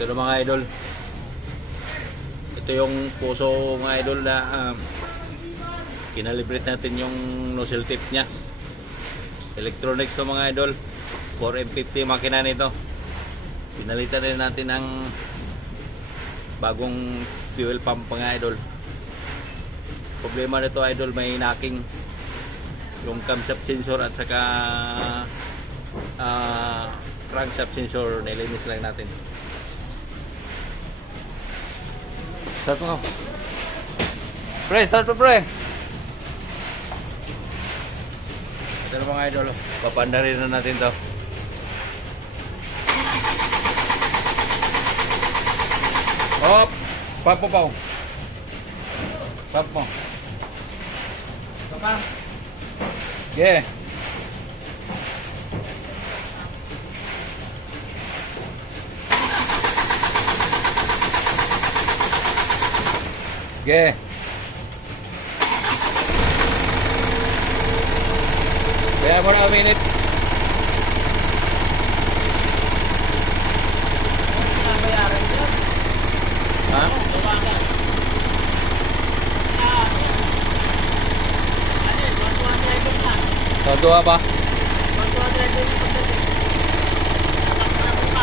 Ito na mga idol. Ito yung puso mga idol na kinalibrate natin yung nozzle tip nya. Electronics to mga idol. 4M50 makina nito. Pinalitan rin natin ng bagong fuel pump mga idol. Problema nito idol, may knocking yung camshaft sensor at saka crankshaft sensor. Nilinis lang natin. Start mo. Pre, start mo pre. Ito na mga idol, papanda rin na natin to. Hop! Pump mo pa. Pump mo. Papa, Okay. Okay. Kaya mo na uminit. pinabayaran siya. Ha? Tawagan. Ano, 1,200 lang. Tawag ba?